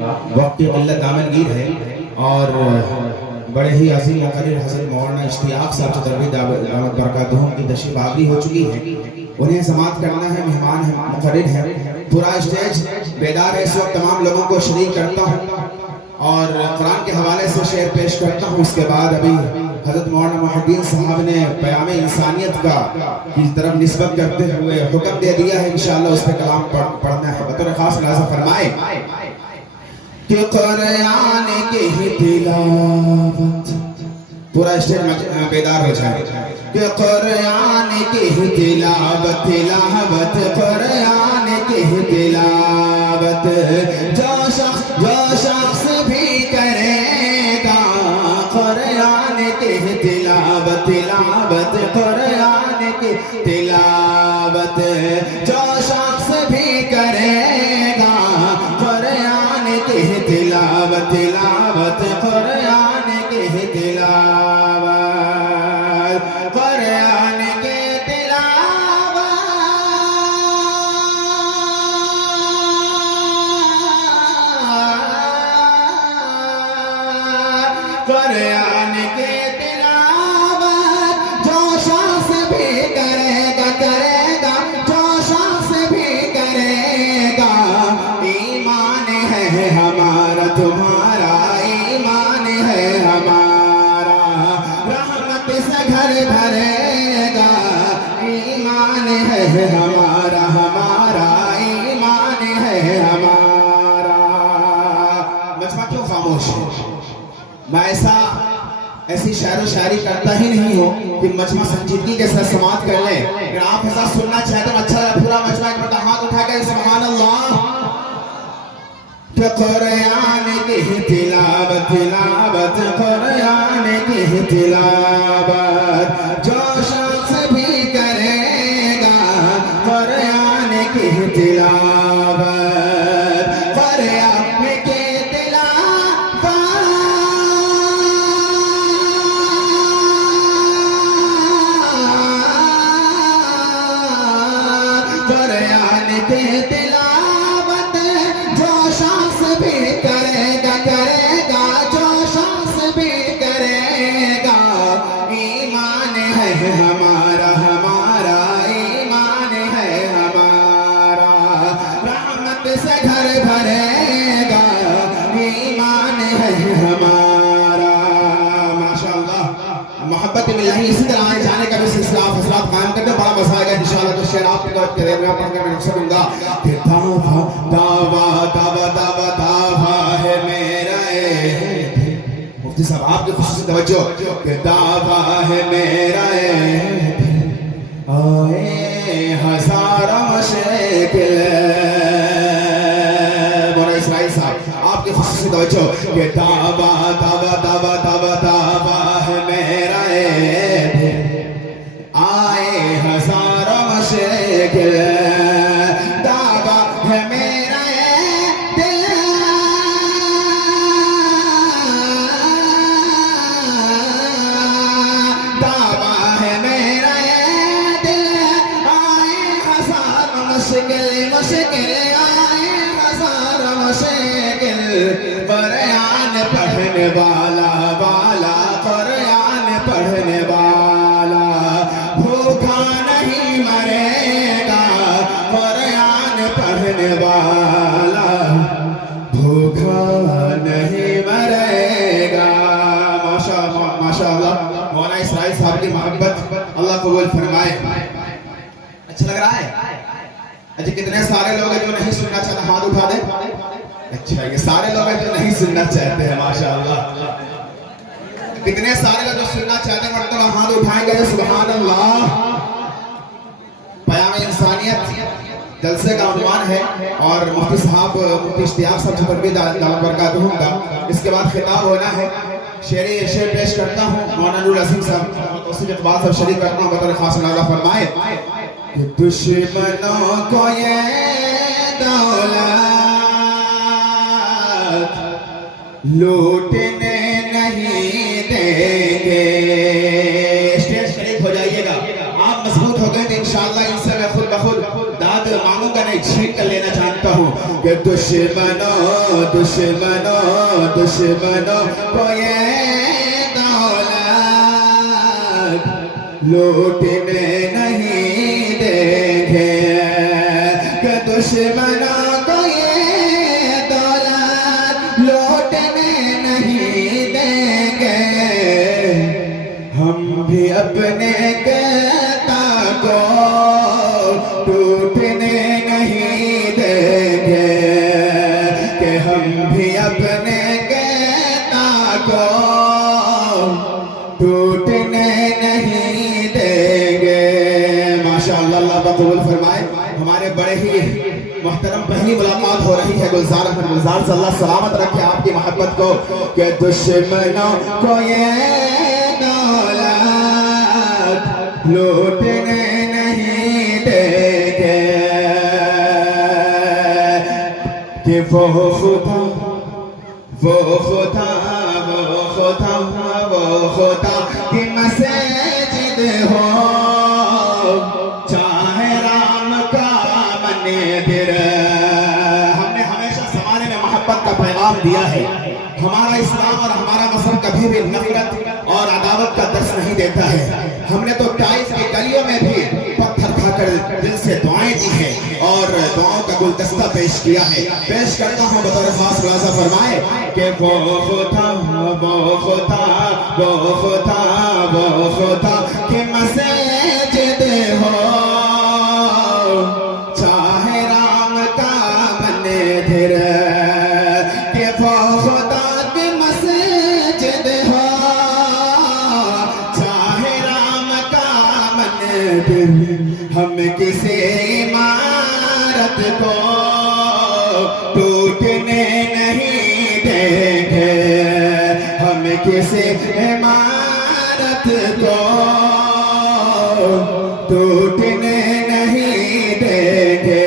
وقت کی قلت دامنگیر ہے اور بڑے ہی عظیم مقرر حضرت مولانا اشتیاق صاحب چتروی دامت برکاتہم کی تشریف آوری ہو چکی ہے. انہیں سماعت کرنا ہے، مہمان ہے، مقرر ہے. پورا اسٹیج بیدار ہے. اس وقت تمام لوگوں کو شریک کرتا ہوں اور قرآن کے حوالے سے شعر پیش کرتا ہوں. اس کے بعد ابھی حضرت مولانا محی الدین صاحب نے پیام انسانیت کی طرف نسبت کرتے ہوئے حکم دے دیا ہے، انشاءاللہ اس پہ کلام پڑھنا ہے. بطور خاص لازم فرمائے کہ قرآن کی تلاوت، پورا اسٹیج بیدار ہو جائے کہ قرآن کی تلاوت، تلاوت قرآن کی تلاوت جو شخص بھی کرے گا قرآن کی تلاوت، تلاوت قرآن کی تلاوت جو شخص بھی کرے گا قرآن کی تلاوت، تلاوت قرآن کی تلاوت، قرآن کی تلاوت، قرآن کی تلاوت جو شخص بھی کرے گا جو شخص بھی کرے گا. ایمان ہے ہمارا تمہارا، ایمان ہے ہمارا، رحمت سے گھر بھرے گا. ایمان ہے ہمارا، ہمارا ایمان ہے ہمارا. مجمع کیوں خاموش ہے؟ میں ایسی شعر و شاعری کرتا ہی نہیں ہوں کہ مجمع سنجیدگی کے ساتھ سماعت کر لیں. اگر آپ ایسا سننا چاہتے ہیں اچھا لگا، پورا مجمع ایک مرتبہ ہاتھ اٹھا کر سبحان اللہ. کہ قرآن کی تلاوت، تلاوت قرآن کی تلاوت جو شخص بھی کرے گا قرآن کی تلاوت، قرآن کی تلاوت، قرآن کی تلاوت جو شخص بھی کرے گا جو شخص بھی کرے گا. ایمان ہے ہمارا، ہمارا ایمان ہے ہمارا، رحمت سے گھر بھرے گا. ایمان ہے ہمارا. ماشاءاللہ محبت الہی اسی طرح آنے جانے کا بھی سلسلہ حضرات قائم کرتے. بڑا مزہ آئے گا انشاءاللہ. تو شعر آپ کی طرف کرے میں پڑھ کے میں نقصہ دوں گا کہ دعویٰ دعویٰ دعویٰ دعویٰ دعویٰ ہے میرا مفتی صاحب آپ کی خصوصی توجہ کہ دعویٰ ہے میرا آئے ہزارہ مشکل. مولانا اسماعیل صاحب آپ کی خصوصی توجہ کہ دعویٰ دعویٰ دعویٰ دعویٰ دعویٰ ہے میرا آئے ہزارہ مشکل. دعویٰ ہے میرا دل، دعویٰ ہے میرا دل آئے ہزارہ مشکل، مشکل آئے ہزارہ مشکل. قرآن پڑھنے والا والا، قرآن پڑھنے والا بھوکا نہیں مرے گا. قرآن پڑھنے والا بھوکا نہیں مرے گا. ماشاءاللہ مولانا اسماعیل صاحب کی محبت اللہ قبول فرمائے. اچھا لگ رہا ہے؟ اچھا کتنے سارے لوگ ہیں جو نہیں سننا چاہتے ہاتھ اٹھا دیں. اچھا یہ سارے لوگ ہیں جو نہیں سننا چاہتے ہیں. ماشاءاللہ کتنے سارے لوگ جو سننا چاہتے ہیں مرتبہ ہاتھ اٹھائیں گے. سبحان اللہ. پیام انسانیت جلسے کا عنوان ہے اور مفتی صاحب مفتی اشتیاق صاحب چتروی دامت برکاتہم کا اس کے بعد خطاب ہونا ہے. شعر پیش کرتا ہوں. مولانا نور عظیم صاحب توصیف اقبال صاحب شریک کرتا ہوں. بطور خاص نازہ فرمائے کہ دشمنوں کو یہ دولت لوٹنے نہیں دیں گے. اسٹیج شریک ہو جائیے گا. آپ مضبوط ہو گئے تو انشاءاللہ ان سے میں خود بخود داد مانگوں گا نہیں، چھینک کر لینا چاہتا ہوں. ہوں کہ دشمنوں دشمنوں دشمنوں کو یہ دولت لوٹنے نہیں دیں گے، کہ دشمنوں کو یہ دولت لوٹنے نہیں دیں گے، ہم بھی اپنے قطع کو ٹوٹنے نہیں دیں گے، کہ ہم بھی اپنے قطع کو ٹوٹنے نہیں دیں گے۔ ماشاءاللہ، اللہ بقبول فرمائے۔ ہمارے بڑے ہی محترم پہلی ملاقات ہو رہی ہے گلزار احمد گلزار سے، اللہ سلامت رکھے آپ کی محبت کو، کہ دشمنوں کو یہ دولت لوٹنے نہیں دیں گے، کہ وہ خدا وہ خدا وہ خدا وہ خدا کی مسجد ہو، چاہے رام کا مندر۔ ہم نے ہمیشہ زمانے میں محبت کا پیغام دیا ہے۔ ہمارا اسلام اور ہمارا مذہب کبھی بھی نفرت اور عداوت کا درس نہیں دیتا ہے۔ ہم نے تو ٹائف کی گلیوں میں بھی پتھر کھا کر دل سے دعائیں دی ہیں اور دعاؤں کا گلدستہ پیش کیا ہے۔ پیش کرتا ہوں بطور خاص ملاحظہ فرمائے کہ وہ خدا وہ خدا وہ خدا وہ خدا کہ مسجد ہو، چاہے رام کا مندر، کہ وہ خدا کی مسجد ہو، چاہے رام کا مندر، ہم کسی عمارت کو ٹوٹنے نہیں دیں گے، ہم کسی عمارت کو ٹوٹنے نہیں دیں گے۔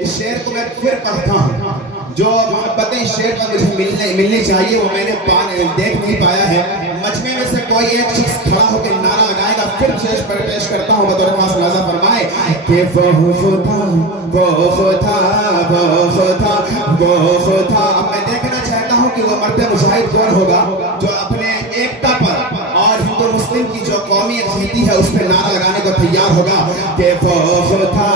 اس شعر کو میں پھر پڑھتا ہوں، جو محبتیں اس شعر پر مجھے ملنی چاہیے وہ میں نے دیکھ نہیں پایا ہے۔ مجمع میں سے کوئی ایک شخص کھڑا ہو کے نعرہ لگائے گا، پھر پیش کرتا ہوں بطور خاص ملاحظہ فرمائے کہ وہ خدا وہ خدا وہ خدا وہ خدا۔ اب میں دیکھنا چاہتا ہوں کہ وہ مرد مجاہد کون ہوگا جو اپنے ایکتا پر اور ہندو مسلم کی جو قومی یکجہتی ہے اس پہ نعرہ لگانے کو تیار ہوگا کہ وہ خدا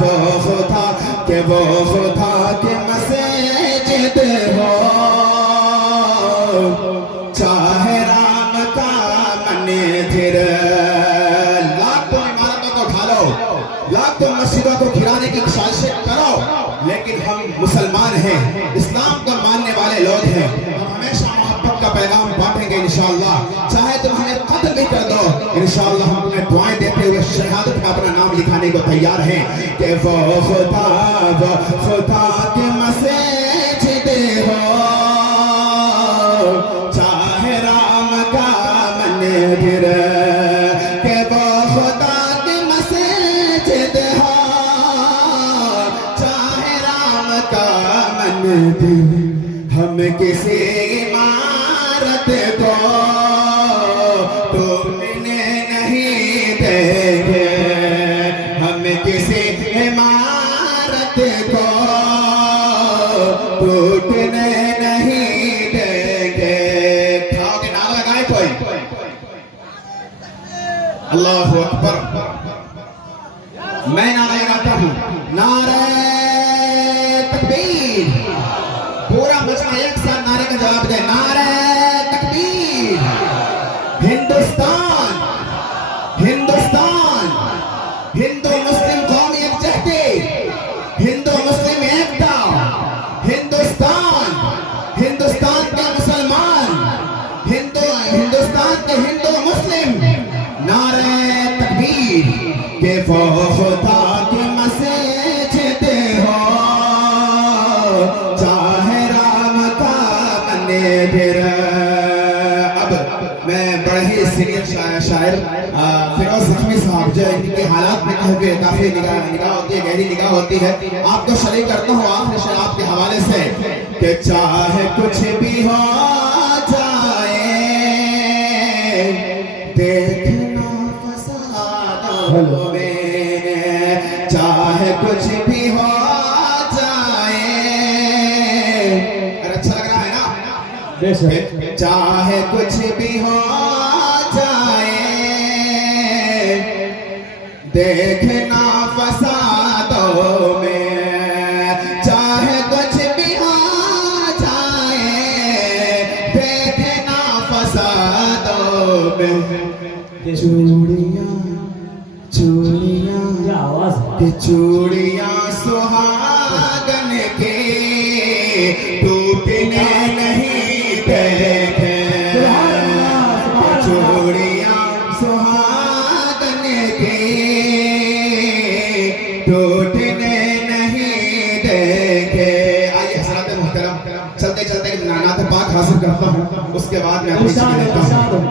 وہ خدا کہ وہ خدا کے مسجد ہو، چاہے رام کا مندر۔ لاکھ تم عمارتوں کو ڈھالو، لاکھ تم مسجدوں کو گرانے کی سازشیں کرو، لیکن ہم مسلمان ہیں، اسلام کو ماننے والے لوگ ہیں، ہم ہمیشہ محبت کا پیغام بانٹیں گے انشاءاللہ۔ چاہے تم ہمیں قتل بھی کر دو، انشاءاللہ ہم اپنے دعائیں دیتے ہوئے شہادت میں اپنا نام لکھانے کو تیار ہیں، کہ وہ خدا کے مسجد ہو، چاہے رام کا مندر، کہ وہ خدا کے مسجد ہو، چاہے رام کا مندر، ہم کسی عمارت کو ٹوٹنے نہیں دیں گے، ہم کسی عمارت کو ٹوٹنے نہیں دیں گے۔ کھاؤ کے نعرہ لگائے کوئی، اللہ اکبر۔ میں نعرہ لگاتا ہوں، نعرہ تکبیر۔ پورا مجمع ایک ساتھ نعرے کا جواب دے، نعرہ تکبیر۔ ہندوستان ہندوستان ہندو مسلم قومی یکجہتی، ہندو مسلم ایکتا، ہندوستان ہندوستان کا مسلمان، ہندوستان کے ہندو مسلم، نعرہ تکبیر، کہ وہ خدا کی مسجد ہو، چاہے رام کا مندر۔ اب میں بڑے ہی سینئر شاعر فیروز زخمی صاحب جو ان کے حالات میں کافی نگاہ ہوتی ہے، گہری نگاہ ہوتی ہے، آپ کو شریک کرتا ہوں آخری شعر آپ کے حوالے سے، کہ چاہے کچھ بھی ہو جائے دیکھنا فسادوں میں، چاہے کچھ بھی ہو چاہے کچھ بھی ہو جائے دیکھنا فسادوں میں، چاہے کچھ بھی ہو جائے دیکھنا فسادوں میں، چوڑیاں چوڑیاں سہاگن کے ٹوٹنے نہیں دیکھے، چوڑیاں سہاگن کے ٹوٹنے نہیں دیکھے۔ آئیے حضرات محترم چلتے چلتے نعت پاک حاصل کرتا ہوں، اس کے بعد میں اپنی چیزیں لیتا ہوں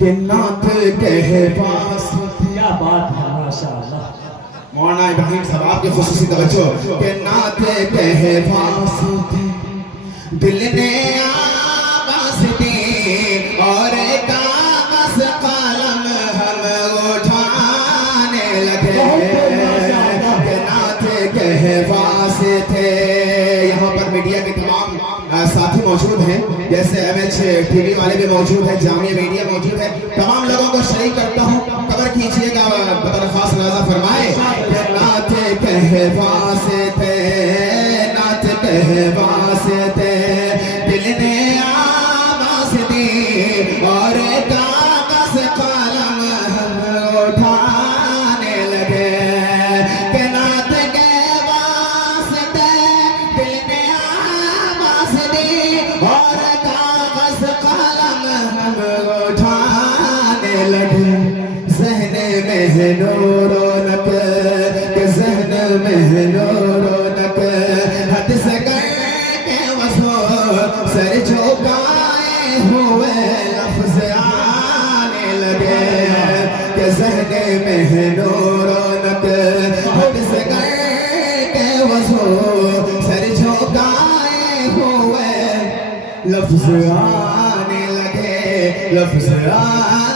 کہ نعت کے پاس کیا بات ہے ماشاءاللہ۔ مولانا ابراہیم صاحب آپ کی خصوصی توجہ کہ نعت کے پاس دل نے آواز دی اور کاغذ قلم ہم اٹھانے لگے، کہ نعت کے پاس تھے۔ یہاں پر میڈیا کے تمام ساتھی موجود ہیں، جیسے ایم ایچ ٹی وی والے بھی موجود ہیں، جامعہ میڈیا موجود ہے، تمام لوگوں کو شریک کرتا ہوں، قبر کیجئے گا، درخواست نازا فرمائے کہ نعت کے پاس تھے، نعت کے پاس تھے، دل نے آواز دی اور کاغذ قلم ہم اٹھانے لگے، کہ نعت کے واسطے دل نے آواز دی اور کاغذ قلم ہم اٹھانے لگے، ذہن میں نور و نق، کہ ذہن میں نور و نق، حد سے کر کے وصول سر جھکائے ہوئے لفظ آنے لگے، کہ ذہن میں نور و نق، حد سے کر کے وصول سر جھکائے ہوئے لفظ آنے لگے، لفظ آنے